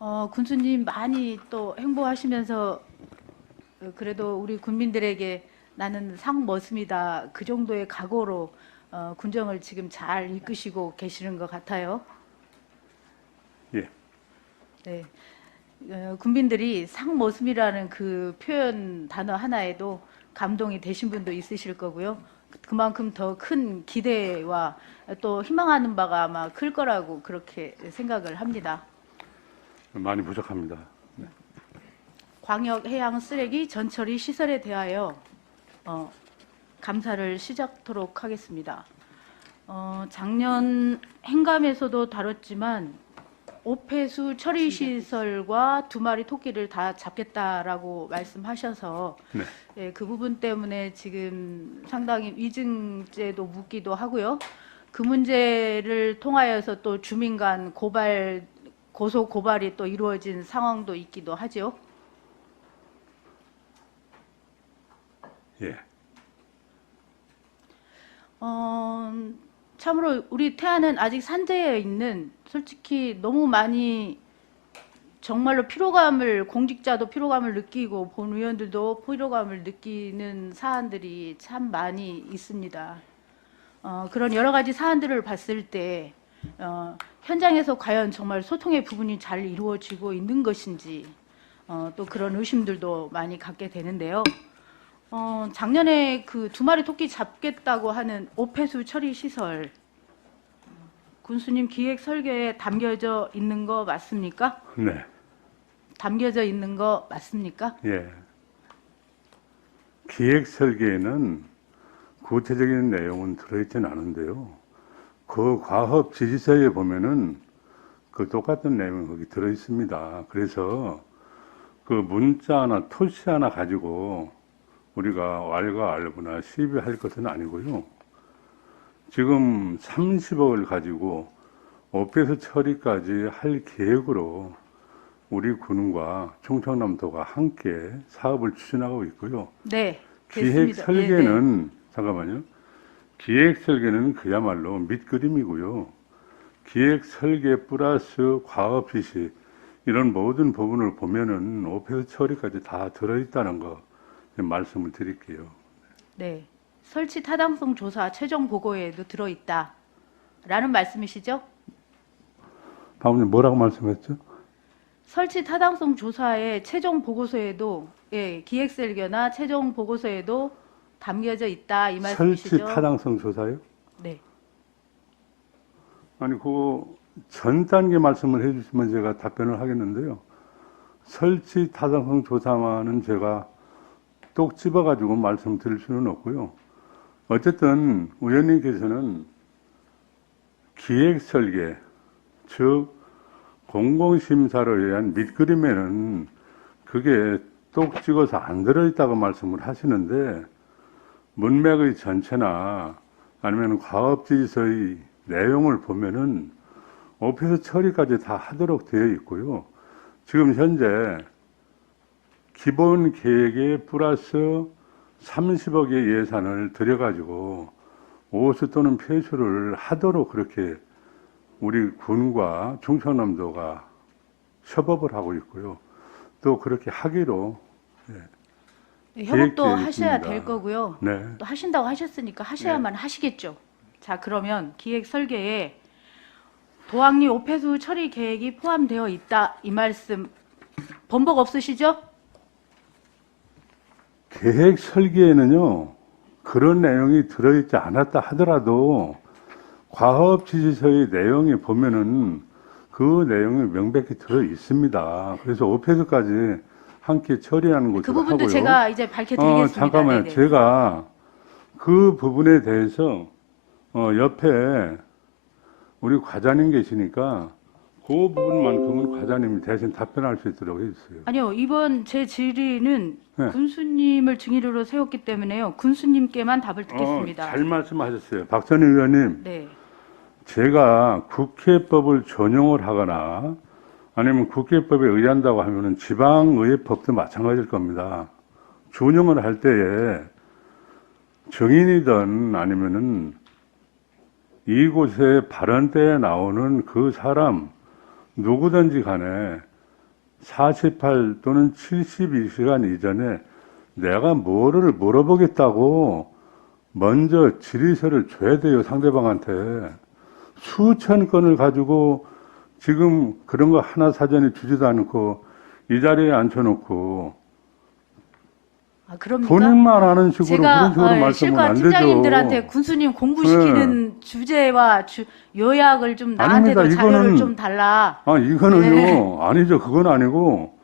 군수님 많이 또 행보하시면서 그래도 우리 군민들에게 나는 상 머슴이다 그 정도의 각오로 군정을 지금 잘 이끄시고 계시는 것 같아요. 예, 네, 군민들이 상 머슴이라는 그 표현 단어 하나에도 감동이 되신 분도 있으실 거고요. 그만큼 더 큰 기대와 또 희망하는 바가 아마 클 거라고 그렇게 생각을 합니다. 많이 부족합니다. 네. 광역 해양 쓰레기 전처리 시설에 대하여 감사를 시작토록 하겠습니다. 작년 행감에서도 다뤘지만 오폐수 처리 시설과 2마리 토끼를 다 잡겠다라고 말씀하셔서 네. 예, 그 부분 때문에 지금 상당히 위증죄도 묻기도 하고요. 그 문제를 통하여서 또 주민 간 고소 고발이 또 이루어진 상황도 있기도 하죠. 예. 참으로 우리 태안은 아직 산재에 있는 솔직히 너무 많이 정말로 피로감을 공직자도 피로감을 느끼고 본 의원들도 피로감을 느끼는 사안들이 참 많이 있습니다. 그런 여러 가지 사안들을 봤을 때 현장에서 과연 정말 소통의 부분이 잘 이루어지고 있는 것인지 또 그런 의심들도 많이 갖게 되는데요. 작년에 그 2마리 토끼 잡겠다고 하는 오폐수 처리 시설 군수님 기획 설계에 담겨져 있는 거 맞습니까? 네. 담겨져 있는 거 맞습니까? 예. 기획 설계에는 구체적인 내용은 들어있지는 않은데요. 그 과업 지시서에 보면은 그 똑같은 내용이 거기 들어있습니다. 그래서 그 문자나 토시 하나 가지고 우리가 왈가왈부나 시비할 것은 아니고요. 지금 30억을 가지고 오폐수 처리까지 할 계획으로 우리 군과 충청남도가 함께 사업을 추진하고 있고요. 네, 기획 됐습니다. 설계는 잠깐만요. 기획 설계는 그야말로 밑그림이고요. 기획 설계 플러스 과업 지시 이런 모든 부분을 보면은 오폐수 처리까지 다 들어있다는 거 말씀을 드릴게요. 네, 설치 타당성 조사 최종 보고에도 들어있다라는 말씀이시죠? 다음님 뭐라고 말씀했죠? 설치 타당성 조사의 최종 보고서에도 예, 기획 설계나 최종 보고서에도 담겨져 있다 이 말씀이시죠? 설치 타당성 조사요? 네. 아니 그 전 단계 말씀을 해주시면 제가 답변을 하겠는데요. 설치 타당성 조사만은 제가 똑 집어가지고 말씀드릴 수는 없고요. 어쨌든 의원님께서는 기획 설계, 즉 공공심사를 위한 밑그림에는 그게 똑 찍어서 안 들어있다고 말씀을 하시는데 문맥의 전체나 아니면 과업지시서의 내용을 보면은 오폐수 처리까지 다 하도록 되어 있고요. 지금 현재 기본 계획에 플러스 30억의 예산을 들여가지고 오수 또는 폐수를 하도록 그렇게 우리 군과 충청남도가 협업을 하고 있고요. 또 그렇게 하기로 네, 협업도 계획되어 하셔야 있습니다. 될 거고요. 네. 또 하신다고 하셨으니까 하셔야만 네. 하시겠죠. 자, 그러면 기획 설계에 도항리 오폐수 처리 계획이 포함되어 있다 이 말씀 번복 없으시죠? 계획 설계에는요, 그런 내용이 들어있지 않았다 하더라도 과업 지시서의 내용에 보면은 그 내용이 명백히 들어 있습니다. 그래서 오폐수까지 함께 처리하는 그 것으로 부분도 하고요. 제가 이제 밝혀드리겠습니다. 잠깐만요. 네네. 제가 그 부분에 대해서 옆에 우리 과장님 계시니까 그 부분만큼은 과장님이 대신 답변할 수 있도록 해주세요. 아니요, 이번 제 질의는 네. 군수님을 증인으로 세웠기 때문에요. 군수님께만 답을 듣겠습니다. 잘 말씀하셨어요. 박선희 의원님. 네. 제가 국회법을 전용을 하거나 아니면 국회법에 의한다고 하면은 지방의회법도 마찬가지일 겁니다. 준용을 할 때에 정인이든 아니면은 이곳에 발언 때에 나오는 그 사람 누구든지 간에 48 또는 72시간 이전에 내가 뭐를 물어보겠다고 먼저 질의서를 줘야 돼요, 상대방한테. 수천 건을 가지고 지금 그런 거 하나 사전에 주지도 않고 이 자리에 앉혀놓고 아, 그럽니까? 본인만 아는 식으로 제가 그런 식으로 말씀은 실과 안 팀장님들한테 되죠. 네. 군수님 공부시키는 주제와 요약을 좀 나한테도 아닙니다. 자료를 이거는- 좀 달라. 이거는요, 네. 아니죠. 그건 아니고,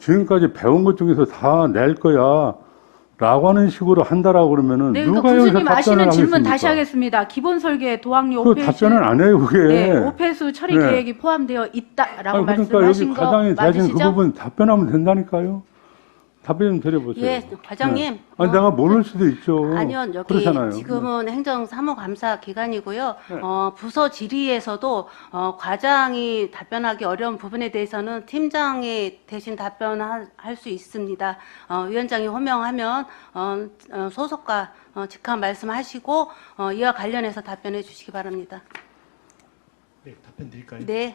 지금까지 배운 것 중에서 다 낼 거야. 라고 하는 식으로 한다라고 그러면은 네, 누가 그러니까 여기서 군수님 답변을 아시는 질문 하겠습니까? 다시 하겠습니다. 기본 설계 도항리 그 답변을 안 해요, 그게. 네, 오폐수 처리 네. 계획이 포함되어 있다라고 그러니까 여기 말씀하신 거 과장이 대신 그 맞으시죠? 부분 답변하면 된다니까요. 답변 좀 드려보세요. 예, 과장님. 네. 아니, 내가 모를 수도 있죠. 아니요, 여기 그렇잖아요. 지금은 행정사무감사 기간이고요. 네. 부서 질의에서도 과장이 답변하기 어려운 부분에 대해서는 팀장이 대신 답변할 수 있습니다. 위원장이 호명하면 소속과 직한 말씀하시고 이와 관련해서 답변해 주시기 바랍니다. 네, 답변 드릴까요? 네.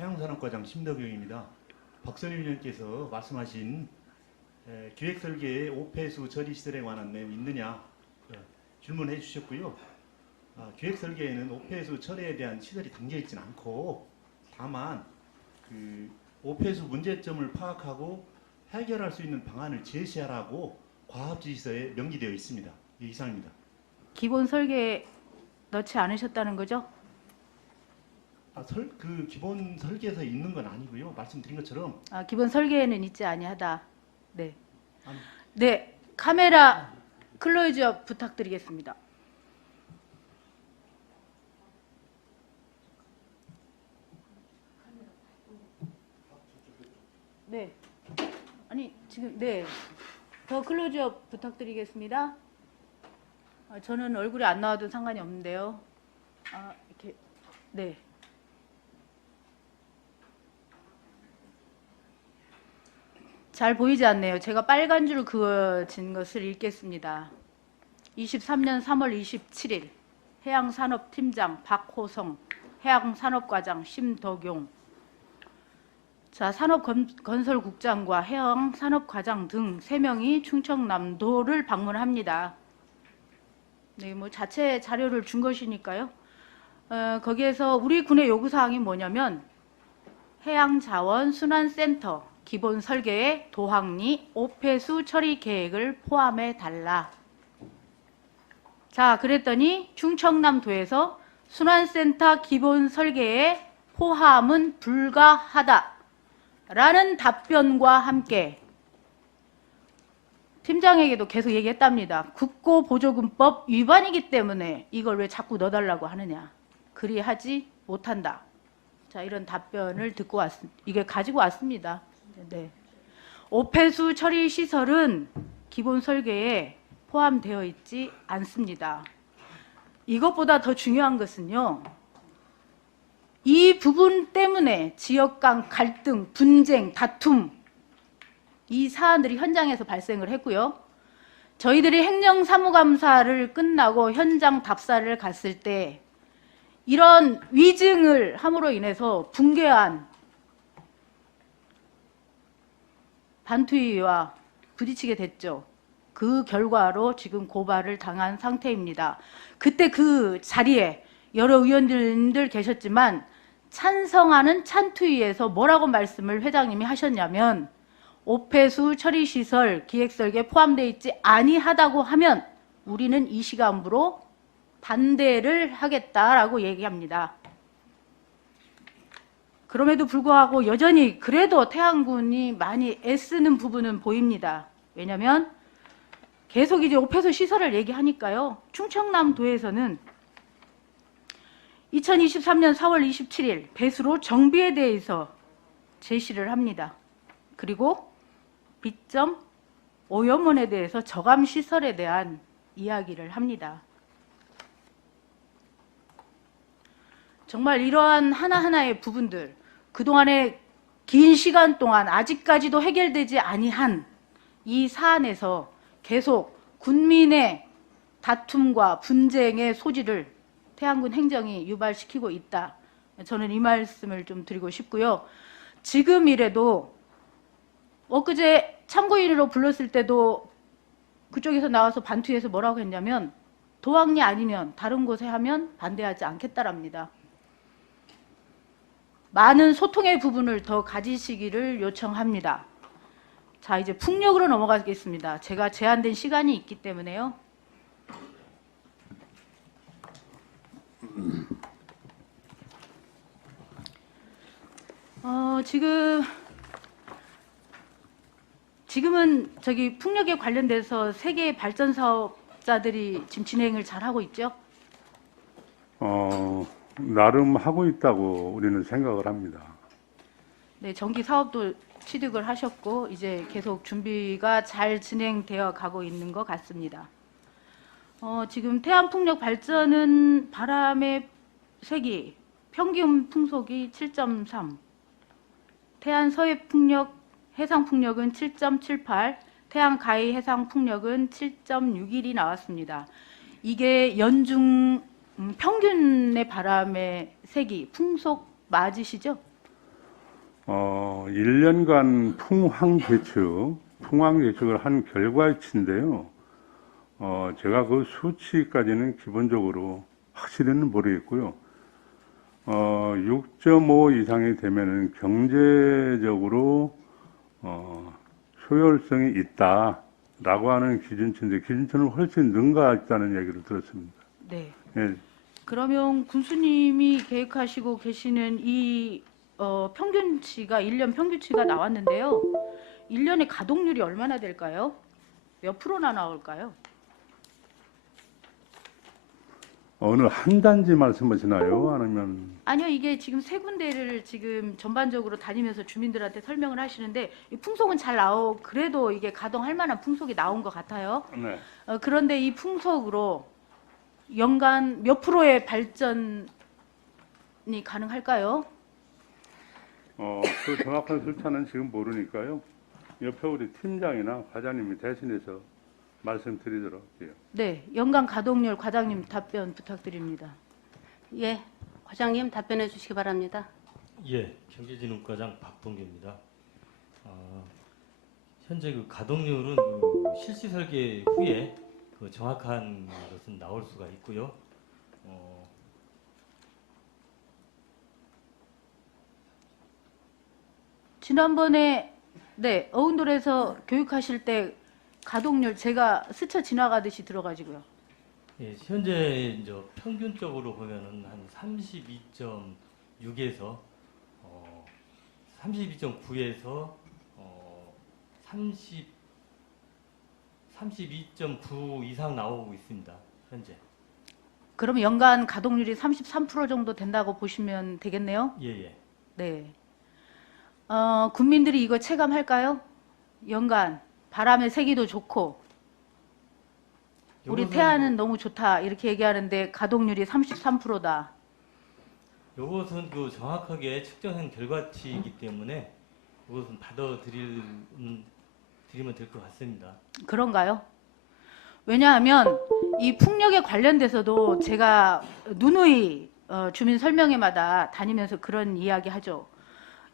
해양산업과장 심덕용입니다. 박선희 위원께서 말씀하신 기획설계에 오폐수 처리시설에 관한 내용이 있느냐 질문해 주셨고요. 기획설계에는 오폐수 처리에 대한 시설이 담겨 있지는 않고 다만 그 오폐수 문제점을 파악하고 해결할 수 있는 방안을 제시하라고 과학지시서에 명기되어 있습니다. 예, 이상입니다. 기본 설계에 넣지 않으셨다는 거죠? 그 기본 설계에서 있는 건 아니고요. 말씀드린 것처럼 아, 기본 설계에는 있지 아니하다. 네. 아니. 네, 카메라 클로즈업 부탁드리겠습니다. 네. 아니, 지금 네. 더 클로즈업 부탁드리겠습니다. 저는 얼굴이 안 나와도 상관이 없는데요. 이렇게 네. 잘 보이지 않네요. 제가 빨간 줄 그어진 것을 읽겠습니다. 23년 3월 27일 해양산업팀장 박호성, 해양산업과장 심덕용, 산업건설국장과 해양산업과장 등 3명이 충청남도를 방문합니다. 네, 뭐 자체 자료를 준 것이니까요. 거기에서 우리 군의 요구사항이 뭐냐면 해양자원순환센터 기본 설계에 도항리 오폐수 처리 계획을 포함해 달라. 자, 그랬더니 충청남도에서 순환센터 기본 설계에 포함은 불가하다 라는 답변과 함께 팀장에게도 계속 얘기했답니다. 국고보조금법 위반이기 때문에 이걸 왜 자꾸 넣어달라고 하느냐. 그리하지 못한다. 자, 이런 답변을 듣고 이게 가지고 왔습니다. 네. 오폐수 처리 시설은 기본 설계에 포함되어 있지 않습니다. 이것보다 더 중요한 것은요. 이 부분 때문에 지역 간 갈등, 분쟁, 다툼 이 사안들이 현장에서 발생을 했고요. 저희들이 행정사무감사를 끝나고 현장 답사를 갔을 때 이런 위증을 함으로 인해서 붕괴한 반투이와 부딪히게 됐죠. 그 결과로 지금 고발을 당한 상태입니다. 그때 그 자리에 여러 의원님들 계셨지만 찬성하는 찬투위에서 뭐라고 말씀을 회장님이 하셨냐면 오폐수 처리시설 기획설계에 포함되어 있지 아니하다고 하면 우리는 이 시간부로 반대를 하겠다라고 얘기합니다. 그럼에도 불구하고 여전히 그래도 태안군이 많이 애쓰는 부분은 보입니다. 왜냐하면 계속 이제 오폐수 시설을 얘기하니까요. 충청남도에서는 2023년 4월 27일 배수로 정비에 대해서 제시를 합니다. 그리고 B점 오염원에 대해서 저감 시설에 대한 이야기를 합니다. 정말 이러한 하나하나의 부분들, 그동안의 긴 시간 동안 아직까지도 해결되지 아니한 이 사안에서 계속 군민의 다툼과 분쟁의 소지를 태안군 행정이 유발시키고 있다. 저는 이 말씀을 좀 드리고 싶고요. 지금이라도 엊그제 참고인으로 불렀을 때도 그쪽에서 나와서 반투에서 뭐라고 했냐면 도학리 아니면 다른 곳에 하면 반대하지 않겠다랍니다. 많은 소통의 부분을 더 가지시기를 요청합니다. 자, 이제 풍력으로 넘어가겠습니다. 제가 제한된 시간이 있기 때문에요. 지금은 저기 풍력에 관련돼서 세계 발전 사업자들이 지금 진행을 잘 하고 있죠. 나름 하고 있다고 우리는 생각을 합니다. 네, 전기 사업도 취득을 하셨고 이제 계속 준비가 잘 진행되어 가고 있는 것 같습니다. 지금 태안 풍력 발전은 바람의 세기 평균 풍속이 7.3, 태안 서해 풍력 해상 풍력은 7.78, 태안 가해 해상 풍력은 7.61이 나왔습니다. 이게 연중 평균의 바람의 세기 풍속 맞으시죠? 1년간 풍황 예측을 한 결과치인데요. 제가 그 수치까지는 기본적으로 확실히는 모르겠고요. 6.5 이상이 되면은 경제적으로 효율성이 있다라고 하는 기준치인데 기준치는 훨씬 능가했다는 얘기를 들었습니다. 네. 예, 그러면 군수님이 계획하시고 계시는 이 평균치가 1년 평균치가 나왔는데요. 1년에 가동률이 얼마나 될까요? 몇 프로나 나올까요? 어느 한 단지 말씀하시나요? 아니면 아니요, 이게 지금 세 군데를 지금 전반적으로 다니면서 주민들한테 설명을 하시는데 이 풍속은 잘 그래도 이게 가동할 만한 풍속이 나온 것 같아요. 네. 그런데 이 풍속으로 연간 몇 프로의 발전이 가능할까요? 그 정확한 숫자는 지금 모르니까요. 옆에 우리 팀장이나 과장님이 대신해서 말씀드리도록 해요. 네, 연간 가동률 과장님 답변 부탁드립니다. 예, 과장님 답변해 주시기 바랍니다. 예, 경제진흥과장 박동규입니다. 현재 그 가동률은 그 실시 설계 후에 그 정확한 것은 나올 수가 있고요. 지난번에 네, 어운돌에서 교육하실 때 가동률 제가 스쳐 지나가듯이 들어가지고요. 예, 현재 이제 평균적으로 보면은 한 32.6에서 32.9에서 32.9 이상 나오고 있습니다. 현재. 그러면 연간 가동률이 33% 정도 된다고 보시면 되겠네요. 예, 예. 네. 국민들이 이거 체감할까요? 연간 바람의 세기도 좋고 우리 요것은 태안은 너무 좋다 이렇게 얘기하는데 가동률이 33%다. 이것은 그 정확하게 측정한 결과치이기 때문에 이것은 받아들이면 될 것 같습니다. 그런가요? 왜냐하면 이 풍력에 관련돼서도 제가 누누이 주민 설명회마다 다니면서 그런 이야기 하죠.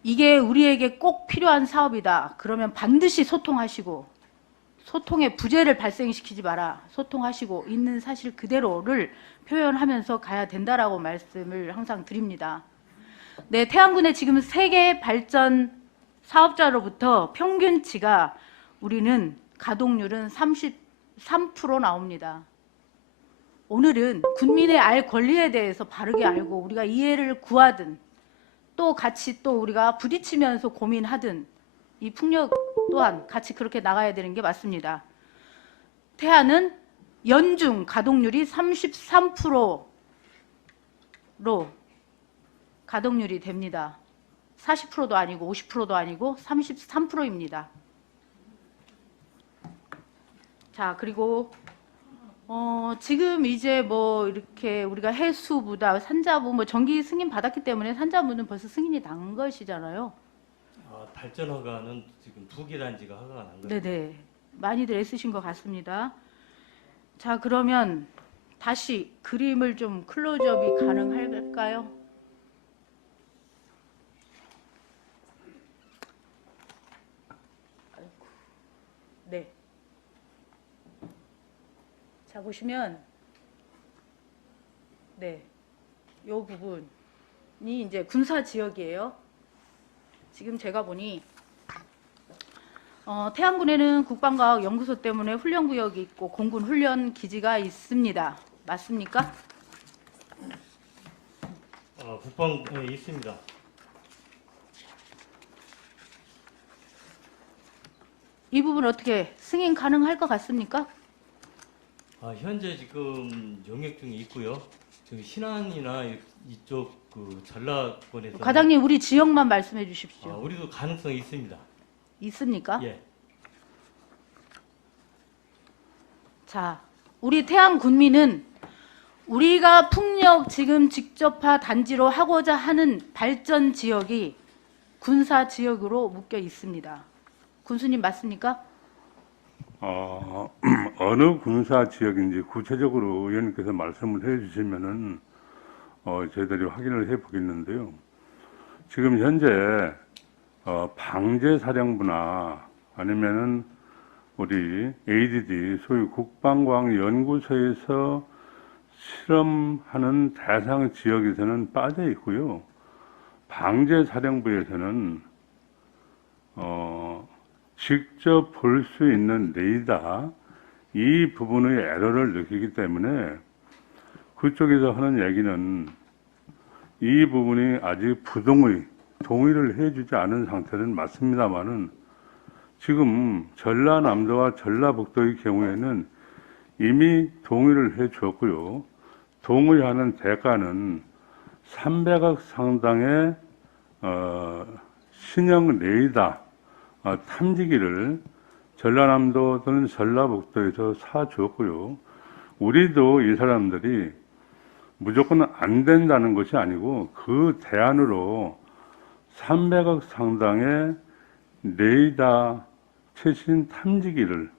이게 우리에게 꼭 필요한 사업이다. 그러면 반드시 소통하시고 소통의 부재를 발생시키지 마라. 소통하시고 있는 사실 그대로를 표현하면서 가야 된다라고 말씀을 항상 드립니다. 네, 태안군의 지금 세계 발전 사업자로부터 평균치가 우리는 가동률은 33% 나옵니다. 오늘은 국민의 알 권리에 대해서 바르게 알고 우리가 이해를 구하든 또 같이 또 우리가 부딪히면서 고민하든 이 풍력 또한 같이 그렇게 나가야 되는 게 맞습니다. 태안은 연중 가동률이 33%로 가동률이 됩니다. 40%도 아니고 50%도 아니고 33%입니다. 자, 그리고 지금 이제 뭐 이렇게 우리가 해수부다 산자부 뭐 전기 승인 받았기 때문에 산자부는 벌써 승인이 난 것이잖아요. 발전 허가는 지금 2개 단지가 허가가 난 거죠. 네네, 많이들 애쓰신 것 같습니다. 자, 그러면 다시 그림을 좀 클로즈업이 가능할까요? 자, 보시면 네, 요 부분이 이제 군사 지역이에요. 지금 제가 보니 태안군에는 국방과학연구소 때문에 훈련구역이 있고 공군 훈련 기지가 있습니다. 맞습니까? 국방에 있습니다. 이 부분 어떻게 승인 가능할 것 같습니까? 현재 지금 영역 중에 있고요. 지금 신안이나 이쪽 그 전라권에서 과장님, 우리 지역만 말씀해 주십시오. 우리도 가능성이 있습니다. 있습니까? 예. 자, 우리 태안 군민은 우리가 풍력 지금 직접화 단지로 하고자 하는 발전 지역이 군사 지역으로 묶여 있습니다. 군수님 맞습니까? 어느 군사 지역인지 구체적으로 의원님께서 말씀을 해주시면은 저희들이 확인을 해보겠는데요. 지금 현재 방재사령부나 아니면은 우리 ADD 소위 국방과학연구소에서 실험하는 대상 지역에서는 빠져 있고요. 방재사령부에서는 직접 볼 수 있는 레이더 이 부분의 에러를 느끼기 때문에 그쪽에서 하는 얘기는 이 부분이 아직 동의를 해주지 않은 상태는 맞습니다만은 지금 전라남도와 전라북도의 경우에는 이미 동의를 해 주었고요. 동의하는 대가는 300억 상당의 신형 레이더 탐지기를 전라남도 또는 전라북도에서 사 주었고요. 우리도 이 사람들이 무조건 안 된다는 것이 아니고 그 대안으로 300억 상당의 레이더 최신 탐지기를,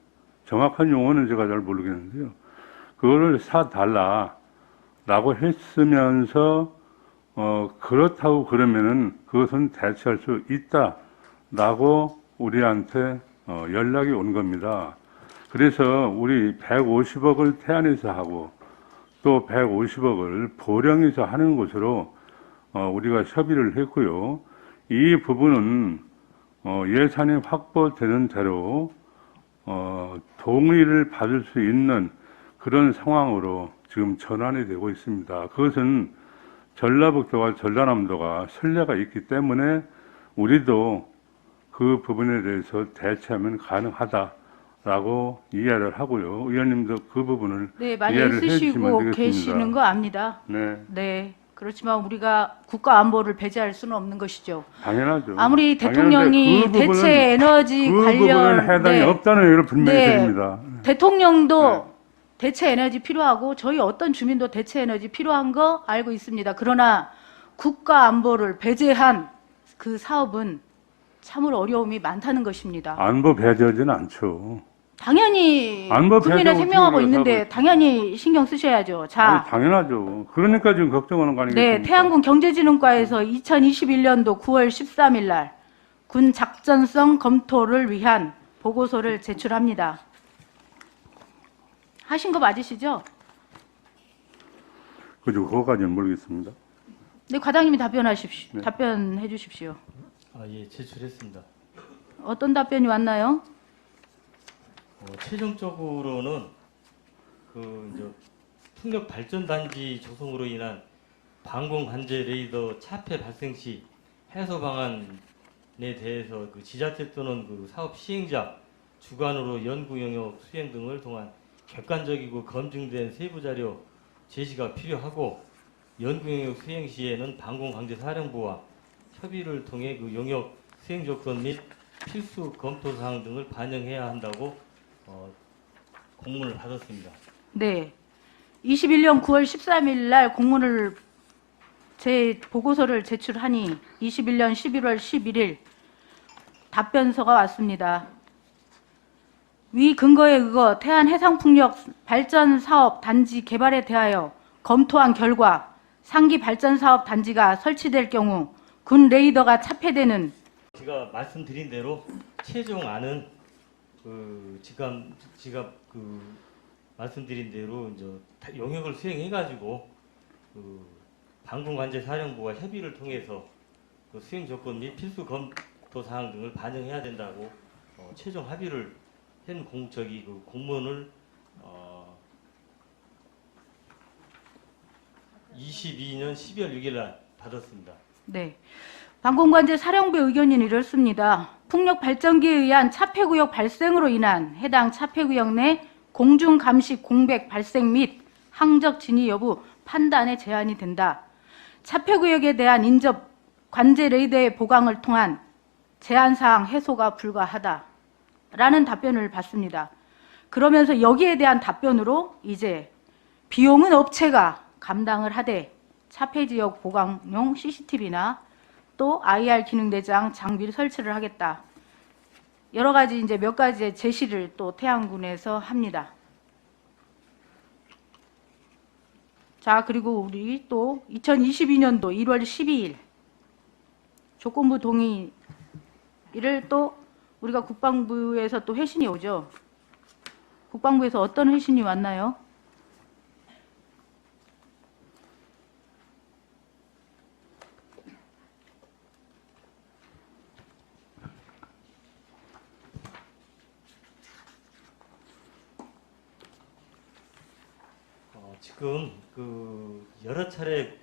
정확한 용어는 제가 잘 모르겠는데요. 그거를 사달라라고 했으면서 그렇다고 그러면은 그것은 대체할 수 있다라고 우리한테 연락이 온 겁니다. 그래서 우리 150억을 태안에서 하고 또 150억을 보령에서 하는 것으로 우리가 협의를 했고요. 이 부분은 예산이 확보되는 대로 동의를 받을 수 있는 그런 상황으로 지금 전환이 되고 있습니다. 그것은 전라북도와 전라남도가 선례가 있기 때문에 우리도 그 부분에 대해서 대체하면 가능하다라고 이해를 하고요. 의원님도 그 부분을 네, 많이 이해를 해주시면 쓰시고 되겠습니다. 계시는 거 압니다. 네, 네, 그렇지만 우리가 국가 안보를 배제할 수는 없는 것이죠. 당연하죠. 아무리 당연한데 대통령이 그 부분은 대체 에너지 그 부분은 관련 해당이 네, 없다는 얘기를 분명히 네. 드립니다. 대통령도 대체 에너지 필요하고 저희 어떤 주민도 대체 에너지 필요한 거 알고 있습니다. 그러나 국가 안보를 배제한 그 사업은 참으로 어려움이 많다는 것입니다. 안보 배제하지는 않죠. 당연히 안보 국민을 배제하고 생명하고 지금 있는데 하고 당연히 신경 쓰셔야죠. 자, 아니, 당연하죠. 그러니까 지금 걱정하는 거 아니겠습니까? 네, 태안군 경제진흥과에서 2021년도 9월 13일 날 군 작전성 검토를 위한 보고서를 제출합니다. 하신 거 맞으시죠? 그죠, 그거까지는 모르겠습니다. 네, 과장님이 답변하십시오. 네. 답변해 주십시오. 예, 제출했습니다. 어떤 답변이 왔나요? 최종적으로는 이제 풍력 발전 단지 조성으로 인한 방공 관제 레이더 차폐 발생 시 해소 방안에 대해서 그 지자체 또는 그 사업 시행자 주관으로 연구 영역 수행 등을 통한 객관적이고 검증된 세부 자료 제시가 필요하고 연구 영역 수행 시에는 방공 관제 사령부와 협의를 통해 그 영역 수행 조건 및 필수 검토 사항 등을 반영해야 한다고 공문을 받았습니다. 네. 21년 9월 13일 날 공문을 제 보고서를 제출하니 21년 11월 11일 답변서가 왔습니다. 위 근거에 의거 태안 해상풍력 발전 사업 단지 개발에 대하여 검토한 결과 상기 발전 사업 단지가 설치될 경우 군 레이더가 차폐되는 제가 말씀드린 대로 최종안은 지갑 말씀드린 대로 이제 용역을 수행해가지고 그 방공관제사령부와 협의를 통해서 그 수행 조건 및 필수 검토 사항 등을 반영해야 된다고 최종 합의를 한 그 공문을 22년 12월 6일 날 받았습니다. 네. 방공관제 사령부의 의견은 이렇습니다. 풍력 발전기에 의한 차폐구역 발생으로 인한 해당 차폐구역 내 공중 감시 공백 발생 및 항적 진위 여부 판단에 제한이 된다. 차폐구역에 대한 인접 관제 레이더의 보강을 통한 제한사항 해소가 불가하다. 라는 답변을 받습니다. 그러면서 여기에 대한 답변으로 이제 비용은 업체가 감당을 하되 차폐지역 보강용 CCTV나 또 IR 기능 내장 장비를 설치를 하겠다. 여러 가지 이제 몇 가지의 제시를 또 태안군에서 합니다. 자, 그리고 우리 또 2022년도 1월 12일 조건부 동의를 또 우리가 국방부에서 또 회신이 오죠. 국방부에서 어떤 회신이 왔나요? 지금 그 여러 차례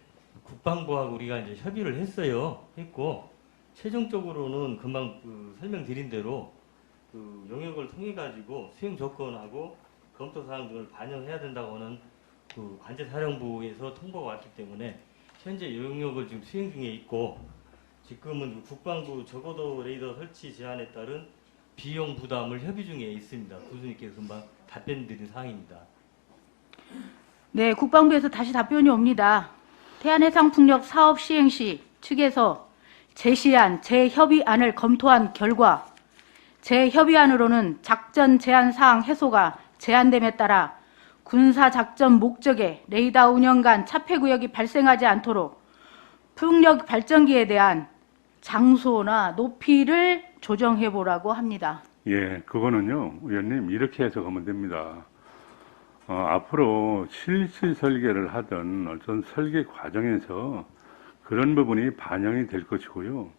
국방부하고 우리가 이제 협의를 했고 최종적으로는 금방 그 설명드린 대로 그 용역을 통해 가지고 수행 조건하고 검토 사항 등을 반영해야 된다고 하는 그 관제사령부에서 통보가 왔기 때문에 현재 용역을 지금 수행 중에 있고 지금은 그 국방부 저고도 레이더 설치 제한에 따른 비용 부담을 협의 중에 있습니다. 교수님께서 금방 답변드린 사항입니다. 네, 국방부에서 다시 답변이 옵니다. 태안해상풍력 사업 시행 시 측에서 제시한 재협의안을 검토한 결과 재협의안으로는 작전 제한 사항 해소가 제한됨에 따라 군사작전 목적의 레이더 운영 간 차폐구역이 발생하지 않도록 풍력 발전기에 대한 장소나 높이를 조정해보라고 합니다. 예, 그거는요, 의원님 이렇게 해석하면 됩니다. 앞으로 실시 설계를 하던 어떤 설계 과정에서 그런 부분이 반영이 될 것이고요.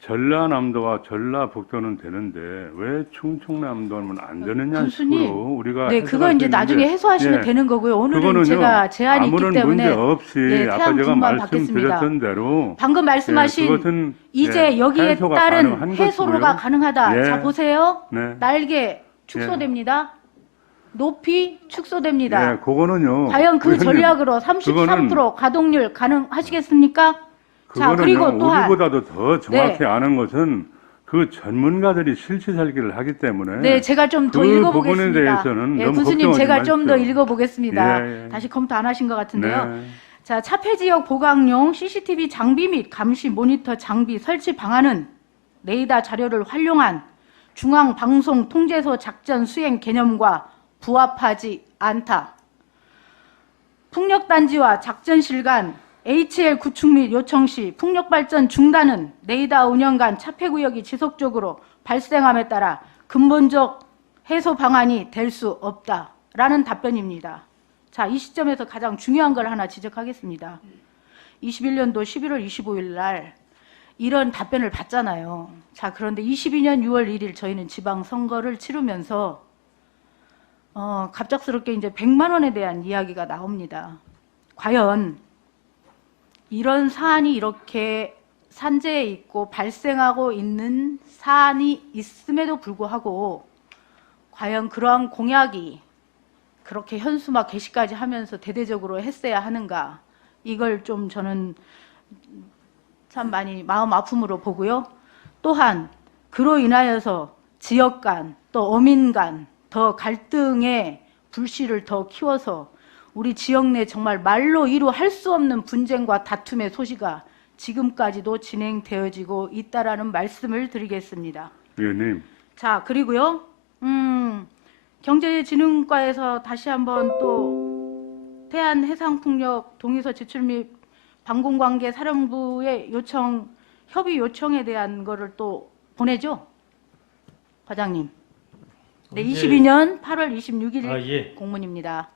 전라남도와 전라북도는 되는데 왜 충청남도는 안 되느냐 교수님, 식으로 우리가 네, 그거 이제 나중에 해소하시면 예, 되는 거고요. 오늘은 그거는요, 제가 제한이 있기 아무런 때문에 문제 없이 예, 아까 제가 태양분만 받겠습니다. 말씀드렸던 대로 방금 말씀하신 그것은 이제 여기에 해소가 따른 가능한 해소로가 것이고요. 가능하다. 예. 자, 보세요. 네, 날개 축소됩니다. 높이 축소됩니다. 예, 그거는요. 과연 그 의원님, 전략으로 33% 가동률 가능하시겠습니까? 자, 그리고 그거는요, 또한 우리보다도 더 정확히 네. 아는 것은 그 전문가들이 실시 설계를 하기 때문에 네, 제가 좀 더 그 읽어보겠습니다. 부분에 대해서는 예, 너무 교수님 걱정하지 제가 좀 더 마십시오. 읽어보겠습니다. 예, 예. 다시 검토 안 하신 것 같은데요. 네. 자, 차폐지역 보강용 CCTV 장비 및 감시 모니터 장비 설치 방안은 레이더 자료를 활용한 중앙방송통제소 작전 수행 개념과 부합하지 않다. 풍력단지와 작전실 간 HL 구축 및 요청 시 풍력발전 중단은 레이더 운영 간 차폐구역이 지속적으로 발생함에 따라 근본적 해소 방안이 될 수 없다라는 답변입니다. 자, 이 시점에서 가장 중요한 걸 하나 지적하겠습니다. 21년도 11월 25일 날 이런 답변을 받잖아요. 자, 그런데 22년 6월 1일 저희는 지방선거를 치르면서 갑작스럽게 이제 100만 원에 대한 이야기가 나옵니다. 과연 이런 사안이 이렇게 산재에 있고 발생하고 있는 사안이 있음에도 불구하고 과연 그러한 공약이 그렇게 현수막 게시까지 하면서 대대적으로 했어야 하는가, 이걸 좀 저는 참 많이 마음 아픔으로 보고요. 또한 그로 인하여서 지역 간 또 어민 간 더 갈등의 불씨를 더 키워서 우리 지역 내 정말 말로 이루할 수 없는 분쟁과 다툼의 소지가 지금까지도 진행되어지고 있다라는 말씀을 드리겠습니다. 의원님, 자, 그리고요. 경제진흥과에서 다시 한번 또 태안해상풍력 동의서 제출 및 방공관계 사령부의 요청, 협의 요청에 대한 거를 또 보내죠, 과장님. 네, 언제- 22년 8월 26일 예. 공문입니다.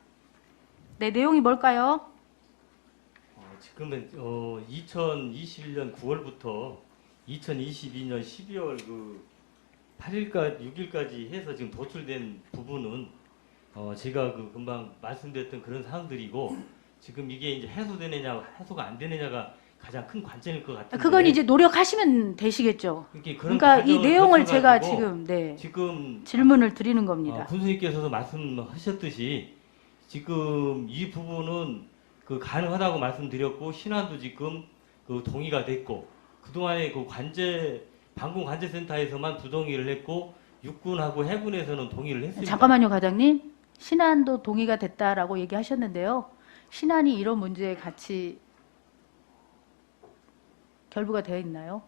네, 내용이 뭘까요? 지금은 2021년 9월부터 2022년 12월 그 8일까지 6일까지 해서 지금 도출된 부분은 제가 그 금방 말씀드렸던 그런 사항들이고 지금 이게 이제 해소되느냐 해소가 안 되느냐가 가장 큰 관점일 것 같은데. 그건 이제 노력하시면 되시겠죠. 이렇게 그런 그러니까 이 과정을 내용을 제가 거쳐가지고 지금 네, 지금 질문을 드리는 겁니다. 군수님께서도 말씀하셨듯이 지금 이 부분은 그 가능하다고 말씀드렸고 신안도 지금 그 동의가 됐고 그동안에 그 방공 관제센터에서만 부동의를 했고 육군하고 해군에서는 동의를 했습니다. 잠깐만요, 과장님. 신안도 동의가 됐다라고 얘기하셨는데요. 신안이 이런 문제에 같이 결부가 되어 있나요?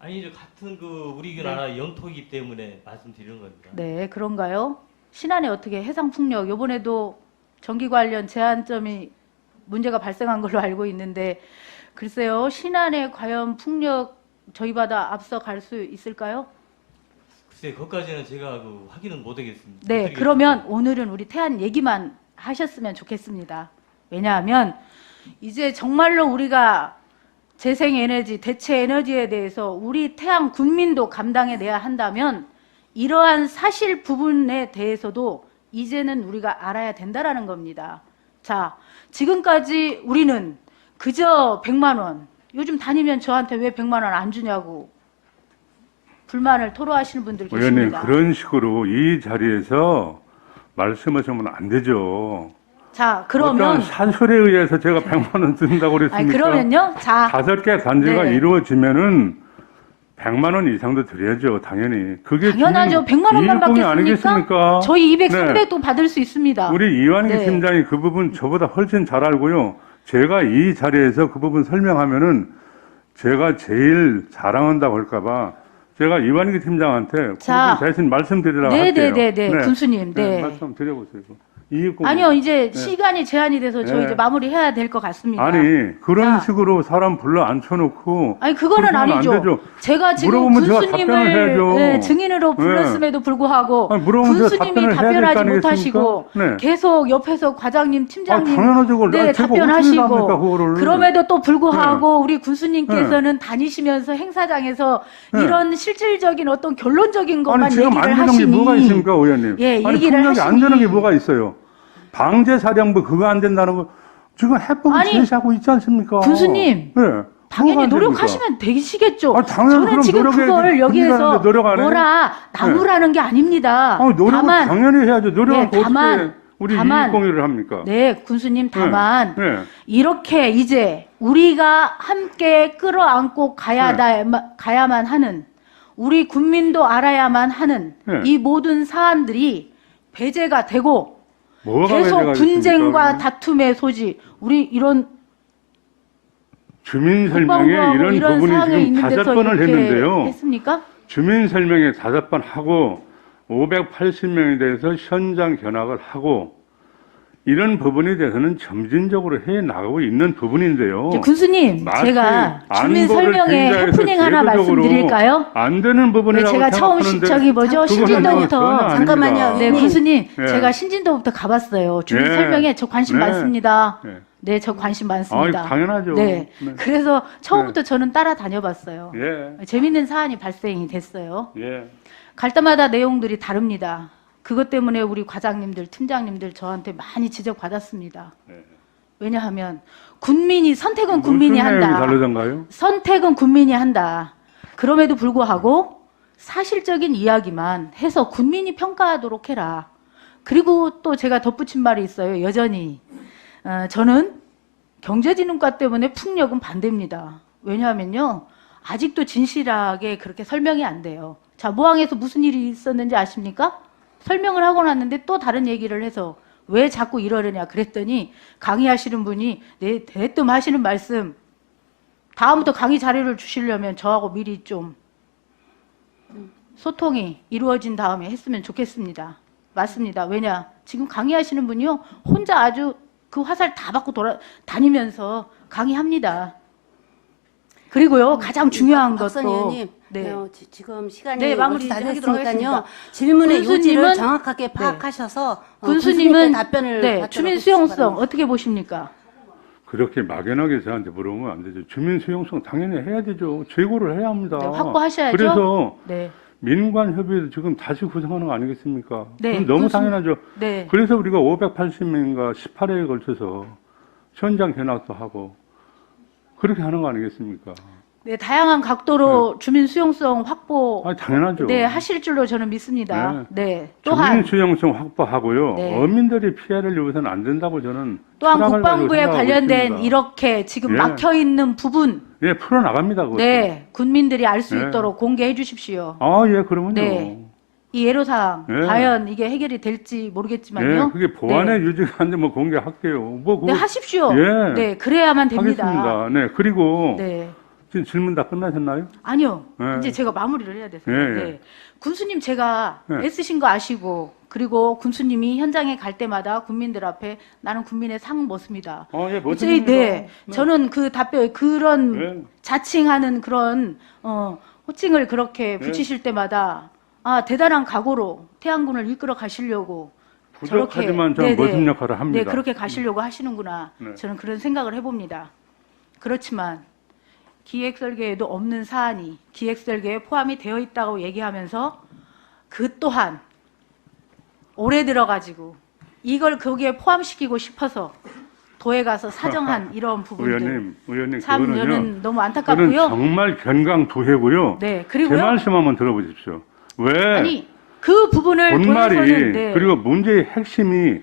아니 같은 그 우리나라 영토이기 때문에 말씀드리는 겁니다. 네, 그런가요? 신안에 어떻게 해상 풍력 이번에도 전기 관련 제한점이 문제가 발생한 걸로 알고 있는데 글쎄요, 신안에 과연 풍력 저희 바다 앞서 갈 수 있을까요? 글쎄 그것까지는 제가 그 확인은 못하겠습니다. 네, 그러면 오늘은 우리 태안 얘기만 하셨으면 좋겠습니다. 왜냐하면 이제 정말로 우리가 재생에너지, 대체 에너지에 대해서 우리 태안 국민도 감당해내야 한다면 이러한 사실 부분에 대해서도 이제는 우리가 알아야 된다라는 겁니다. 자, 지금까지 우리는 그저 100만 원, 요즘 다니면 저한테 왜 100만 원 안 주냐고 불만을 토로하시는 분들 의원님 계십니다. 그런 식으로 이 자리에서 말씀하시면 안 되죠. 자, 그러면 어떤 사설에 의해서 제가 100만 원 든다고 아니, 그랬습니까? 그러면요. 자, 5개 단지가 네. 이루어지면은 100만 원 이상도 드려야죠, 당연히. 그게 당연하죠. 주민 100만 원만 이익공이 받겠습니까? 아니겠습니까? 저희 200, 네. 300도 받을 수 있습니다. 우리 이완기 네. 팀장이 그 부분 저보다 훨씬 잘 알고요. 제가 이 자리에서 그 부분 설명하면은 제가 제일 자랑한다고 할까봐 제가 이완기 팀장한테 그 자. 부분 대신 말씀드리라고 할게요. 네네네, 군수님. 네. 말씀 드려보세요. 이익공유. 아니요, 이제 네. 시간이 제한이 돼서 저 네. 이제 마무리해야 될 것 같습니다. 아니 그런 자. 식으로 사람 불러 앉혀놓고 아니, 그거는 그렇게 하면 안 아니죠. 되죠. 제가 지금 물어보면 제가 답변을 군수님을 해야죠. 네, 증인으로 네. 불렀음에도 불구하고 아니, 물어보면 제가 군수님이 답변을 해야 될 거 답변하지 아니겠습니까? 못하시고 네. 계속 옆에서 과장님, 팀장님 당연하죠. 그걸. 네, 제가 답변하시고 어떻게 합니까, 그거를. 그럼에도 또 불구하고 우리 군수님께서는 다니시면서 행사장에서 네. 이런 실질적인 어떤 결론적인 것만 아니 지금 얘기를 안 되는 게 하시니 뭐가 있습니까, 의원님? 예, 아니 얘기를 폭력이 안 하시니. 되는 게 뭐가 있어요? 방제사령부 그거 안 된다는 거 지금 해법을 아니, 제시하고 있지 않습니까? 군수님, 네. 당연히 뭐가 안 됩니까? 노력하시면 되시겠죠. 아, 당연히 저는 그럼 지금 노력해야지. 그걸 여기에서 군인하는데 노력 안 해요? 뭐라 나무라는 게 아닙니다. 아니, 노력은 다만 당연히 해야죠. 노력을 네, 다만, 어떻게 우리 다만, 이익공유를 합니까? 네, 군수님 다만 네. 이렇게 이제 우리가 함께 끌어안고 가야만 하는 우리 국민도 알아야만 하는 네. 이 모든 사안들이 배제가 되고 뭐가 계속 배제가 분쟁과 있습니까? 다툼의 소지 우리 이런 주민 설명에 국방부하고 이런 부분이 사항에 지금 있는 5번을 이렇게 했는데요. 했습니까? 주민 설명에 5번 하고 580명에 대해서 현장 견학을 하고 이런 부분에 대해서는 점진적으로 해 나가고 있는 부분인데요. 이제 군수님, 마치 제가 주민 안보를 설명에 굉장히 해프닝 하나 제도적으로 말씀드릴까요? 안 되는 네, 부분이라고 제가 처음 생각하는데 저기 뭐죠? 그거는 신진도부터 전혀 아닙니다. 잠깐만요. 네, 군수님, 예. 제가 신진도부터 가봤어요. 주민 예. 설명에 저 관심 네. 많습니다. 네. 네, 저 관심 아이, 많습니다. 당연하죠. 네. 네. 그래서 처음부터 저는 따라다녀봤어요. 예. 재밌는 사안이 발생이 됐어요. 예. 갈 때마다 내용들이 다릅니다. 그것 때문에 우리 과장님들, 팀장님들 저한테 많이 지적받았습니다. 네. 왜냐하면 군민이 선택은 군민이 무슨 내용이 한다. 다르던가요? 선택은 군민이 한다. 그럼에도 불구하고 사실적인 이야기만 해서 군민이 평가하도록 해라. 그리고 또 제가 덧붙인 말이 있어요. 여전히 저는 경제진흥과 때문에 풍력은 반대입니다. 왜냐하면요. 아직도 진실하게 그렇게 설명이 안 돼요. 자, 모항에서 무슨 일이 있었는지 아십니까? 설명을 하고 났는데 또 다른 얘기를 해서 왜 자꾸 이러느냐 그랬더니 강의하시는 분이 네, 대뜸 하시는 말씀 다음부터 강의 자료를 주시려면 저하고 미리 좀 소통이 이루어진 다음에 했으면 좋겠습니다. 맞습니다. 왜냐? 지금 강의하시는 분이요. 혼자 아주 그 화살 다 받고 다니면서 강의합니다. 그리고요. 가장 중요한 박선 것도 의원님, 네. 지금 시간이 네, 마무리 다 하도록 됐으니까요. 하겠습니다. 질문의 군수님은- 요지를 정확하게 파악하셔서 군수님은 군수님께 답변을 네, 받도록 주민 해주시기 수용성 바랍니다. 어떻게 보십니까? 그렇게 막연하게 저한테 물어보면 안 되죠. 주민 수용성 당연히 해야 되죠. 재고를 해야 합니다. 네, 확보하셔야죠. 그래서 네, 민관 협의회도 지금 다시 구성하는 거 아니겠습니까? 네, 그건 너무 군수- 당연하죠. 네, 그래서 우리가 580명인가 18회에 걸쳐서 현장 견학도 하고 그렇게 하는 거 아니겠습니까? 네, 다양한 각도로 주민 수용성 확보 아, 당연하죠. 네, 하실 줄로 저는 믿습니다. 네, 주민 또한 수용성 확보하고요. 네. 어민들이 피해를 입어서는 안 된다고 저는 또한 철학을 가지고 국방부에 생각하고 관련된 있습니다. 이렇게 지금 예. 막혀 있는 부분, 예, 풀어 나갑니다. 그것도. 네, 군민들이 알 수 네. 있도록 공개해 주십시오. 아, 예, 그러면요. 네. 이 애로사항 예. 과연 이게 해결이 될지 모르겠지만요. 예, 그게 보안의 유지가 아닌데 뭐 공개할게요. 뭐 그거 네, 하십시오. 예. 네, 그래야만 됩니다. 하겠습니다. 네, 그리고 네. 지금 질문 다 끝나셨나요? 아니요. 네. 이제 제가 마무리를 해야 돼서. 예, 예. 네. 군수님 제가 네. 애쓰신 거 아시고 그리고 군수님이 현장에 갈 때마다 국민들 앞에 나는 국민의 상 묻습니다. 예, 어차피 네. 저는 그 답변 그런 네. 자칭하는 그런 호칭을 그렇게 네. 붙이실 때마다 아, 대단한 각오로 태양군을 이끌어 가시려고 부족하지만 저렇게, 좀 모습 역할을 합니다. 네, 그렇게 가시려고 하시는구나. 네. 저는 그런 생각을 해봅니다. 그렇지만 기획 설계에도 없는 사안이 기획 설계에 포함이 되어 있다고 얘기하면서 그 또한 올해 들어가지고 이걸 거기에 포함시키고 싶어서 도에 가서 사정한 이런 부분들 의원님, 참 그거는요. 저는 너무 그거는 안타깝고요. 정말 견강두해고요. 네, 제 그리고요. 말씀 한번 들어보십시오. 왜 아니 그 부분을 본말이 보여서는 네. 그리고 문제의 핵심이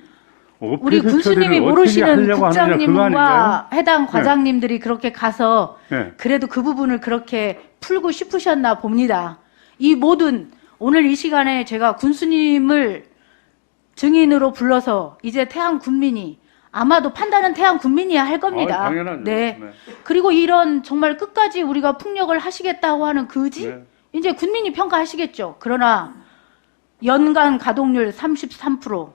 우리 오피스 군수님이 처리를 어떻게 모르시는 하려고 하느냐 그거 아닌가요? 국장님과 해당 과장님들이 그렇게 가서 네. 그래도 그 부분을 그렇게 풀고 싶으셨나 봅니다. 이 모든 오늘 이 시간에 제가 군수님을 증인으로 불러서 이제 태안 군민이 아마도 판단은 태안 군민이야 할 겁니다. 당연하죠. 네. 그리고 이런 정말 끝까지 우리가 폭력을 하시겠다고 하는 그지 네. 이제 군민이 평가하시겠죠. 그러나 연간 가동률 33%,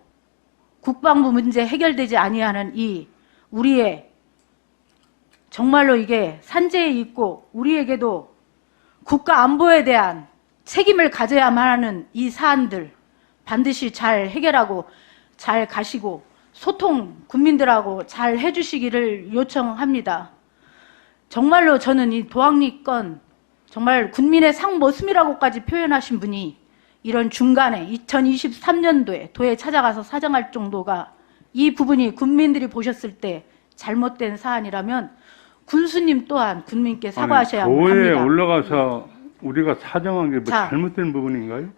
국방부 문제 해결되지 아니하는 이 우리의 정말로 이게 산재에 있고 우리에게도 국가 안보에 대한 책임을 가져야만 하는 이 사안들 반드시 잘 해결하고 잘 가시고 소통 국민들하고 잘 해주시기를 요청합니다. 정말로 저는 이 도항리 건 정말 군민의 상모습이라고까지 표현하신 분이 이런 중간에 2023년도에 도에 찾아가서 사정할 정도가 이 부분이 국민들이 보셨을 때 잘못된 사안이라면 군수님 또한 국민께 사과하셔야 도에 합니다. 올라가서 우리가 사정한 게 뭐 자. 잘못된 부분인가요?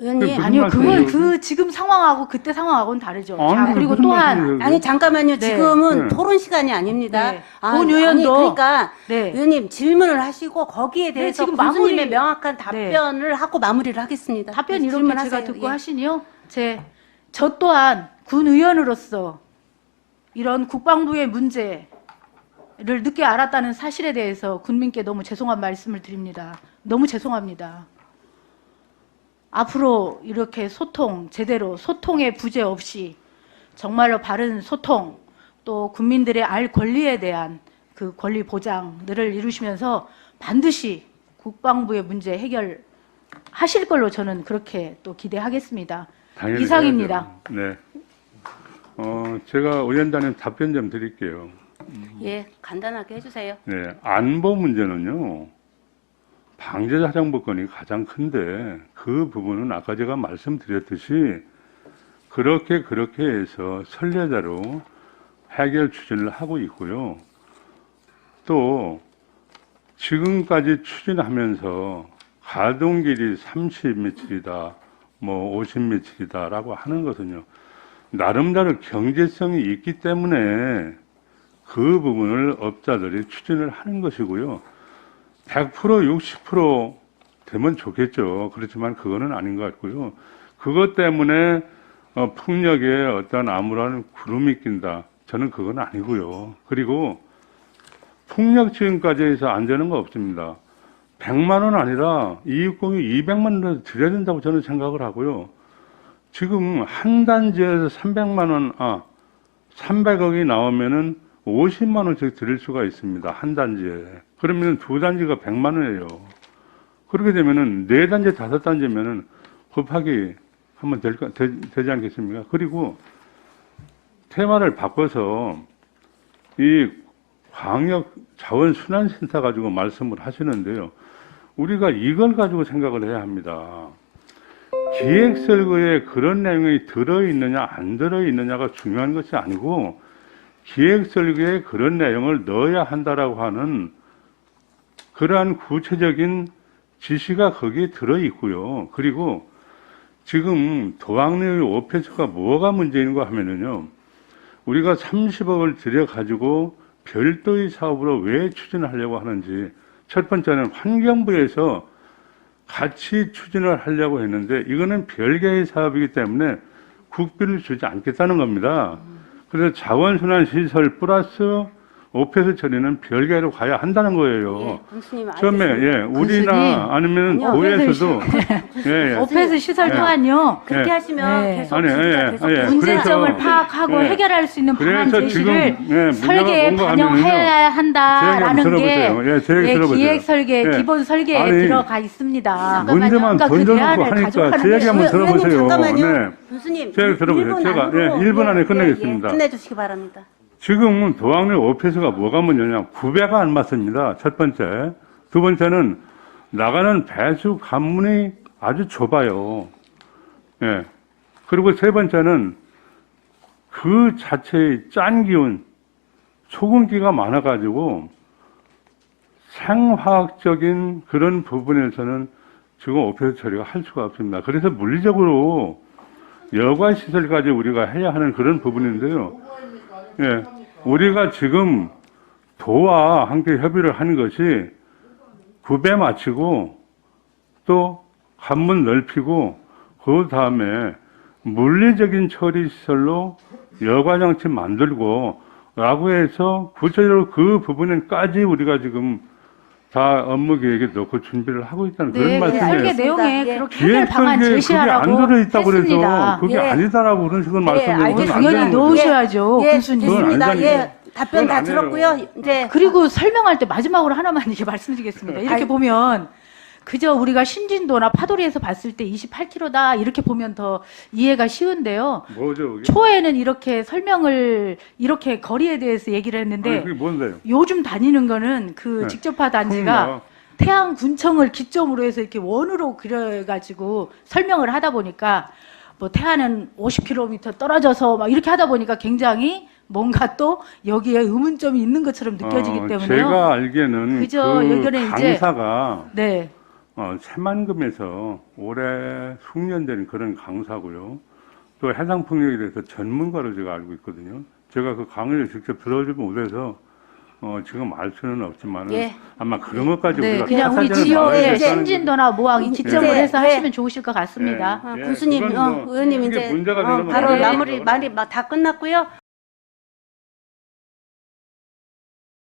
의원님, 무슨 아니요, 그건 말씀이세요? 그 지금 상황하고 그때 상황하고는 다르죠. 아니, 자, 그리고 무슨 또한 말씀이세요? 아니 잠깐만요. 네. 지금은 네. 토론 시간이 아닙니다. 네. 본 의원도- 아니, 그러니까 네. 의원님 질문을 하시고 거기에 대해서 지금 군수님의 마무리- 명확한 답변을 하고 마무리를 하겠습니다. 답변 네, 이렇게 질문하세요. 제가 듣고 예. 하시니요. 저 또한 군 의원으로서 이런 국방부의 문제를 늦게 알았다는 사실에 대해서 군민께 너무 죄송한 말씀을 드립니다. 너무 죄송합니다. 앞으로 이렇게 소통 제대로 소통의 부재 없이 정말로 바른 소통 또 국민들의 알 권리에 대한 그 권리 보장들을 이루시면서 반드시 국방부의 문제 해결하실 걸로 저는 그렇게 또 기대하겠습니다. 당연히 이상입니다. 해야죠. 네. 제가 위원장님 답변 좀 드릴게요. 예, 간단하게 해주세요. 네, 안보 문제는요. 방재자정보권이 가장 큰데 그 부분은 아까 제가 말씀드렸듯이 그렇게 해서 선례자로 해결 추진을 하고 있고요. 또 지금까지 추진하면서 가동길이 30 며칠이다, 뭐 50 며칠이다라고 하는 것은요. 나름대로 경제성이 있기 때문에 그 부분을 업자들이 추진을 하는 것이고요. 100% 60% 되면 좋겠죠. 그렇지만 그거는 아닌 것 같고요. 그것 때문에 풍력에 어떤 아무런 구름이 낀다. 저는 그건 아니고요. 그리고 풍력 지금까지 해서 안 되는 거 없습니다. 100만 원 아니라 이익공유 200만 원 드려야 된다고 저는 생각을 하고요. 지금 한 단지에서 300억이 나오면은 50만 원씩 드릴 수가 있습니다. 한 단지에. 그러면 두 단지가 100만 원이에요. 그렇게 되면은 4단계, 5단계면은 곱하기 하면 되지 않겠습니까? 그리고 테마를 바꿔서 이 광역 자원순환센터 가지고 말씀을 하시는데요. 우리가 이걸 가지고 생각을 해야 합니다. 기획설계에 그런 내용이 들어있느냐 안 들어있느냐가 중요한 것이 아니고 기획설계에 그런 내용을 넣어야 한다라고 하는 그러한 구체적인 지시가 거기에 들어있고요. 그리고 지금 도학내의 오폐수가 뭐가 문제인가 하면은요. 우리가 30억을 들여가지고 별도의 사업으로 왜 추진하려고 하는지 첫 번째는 환경부에서 같이 추진을 하려고 했는데 이거는 별개의 사업이기 때문에 국비를 주지 않겠다는 겁니다. 그래서 자원순환시설 플러스 오폐수 처리는 별개로 가야 한다는 거예요. 예, 군수님 처음에 알겠습니다. 우리나 군수님, 아니면 아니요. 도에서도 오폐수 시설 예. 또한요. 그렇게 예. 하시면 네. 계속 아니, 진짜 예, 계속 예. 문제점을 그래서, 파악하고 예. 해결할 수 있는 방안 그래서 지금 제시를 문제가 설계에 뭔가 반영해야 하면은요. 제 얘기 한다라는 한번 게 들어보세요. 제 얘기 들어보세요. 기획 설계, 예. 기본 설계에 아니, 들어가 있습니다. 문제만 그러니까 그 던져놓고 대안을 하니까 가져가는 제 얘기 한번 의원님 들어보세요. 잠깐만요. 네. 군수님 제 얘기 들어보세요. 1분 제가 안으로 1분 안에 끝내겠습니다. 끝내주시기 바랍니다. 지금은 도학내 오폐수가 뭐가 문제냐? 구배가 안 맞습니다. 첫 번째. 두 번째는 나가는 배수 관문이 아주 좁아요. 예. 그리고 세 번째는 그 자체의 짠 기운, 소금기가 많아가지고 생화학적인 그런 부분에서는 지금 오폐수 처리가 할 수가 없습니다. 그래서 물리적으로 여과 시설까지 우리가 해야 하는 그런 부분인데요. 예, 우리가 지금 도와 함께 협의를 하는 것이 구배 맞추고 또 관문 넓히고 그 다음에 물리적인 처리 시설로 여과장치 만들고 라고 해서 구체적으로 그 부분에까지 우리가 지금 다 업무 계획에 넣고 준비를 하고 있다는 그런 네, 그 설계 말씀이에요. 내용에 예. 그렇게 해결 방안 기획설계에 그게 안 제시하라고 들어있다고 그래서 했습니다. 그게 예. 아니다라고 그런 식으로 말씀을 알겠습니다. 하면 안 당연히 되는 거죠. 넣으셔야죠, 예, 군수님. 그건 됐습니다. 아니잖아요. 예, 답변 다 그건 아니에요. 들었고요. 이제 그리고 설명할 때 마지막으로 하나만 이렇게 말씀드리겠습니다. 이렇게 아이. 보면 그저 우리가 신진도나 파도리에서 봤을 때 28km다 이렇게 보면 더 이해가 쉬운데요. 뭐죠 그게? 초에는 이렇게 설명을 이렇게 거리에 대해서 얘기를 아니, 했는데 그게 뭔데요? 요즘 다니는 거는 그 네. 직접화 단지가 태안군청을 기점으로 해서 이렇게 원으로 그려가지고 설명을 하다 보니까 뭐 태안은 50km 떨어져서 막 이렇게 하다 보니까 굉장히 뭔가 또 여기에 의문점이 있는 것처럼 느껴지기 때문에요. 제가 알기에는 그죠, 그 여기는 이제- 강사가 네. 새만금에서 올해 숙련된 그런 강사고요. 또 해상풍력에 대해서 전문가로 제가 알고 있거든요. 제가 그 강의를 직접 들어주지 못해서 지금 알 수는 없지만 예. 아마 그런 것까지 네, 우리가 그냥 우리 사전에 지역의 나와야 된다는 신진도나 모항이 직접으로 네, 해서 네. 하시면 좋으실 것 같습니다. 예, 군수님, 그건 뭐 의원님 그게 이제 문제가 되는 건 바로 아니에요. 말이 다 끝났고요.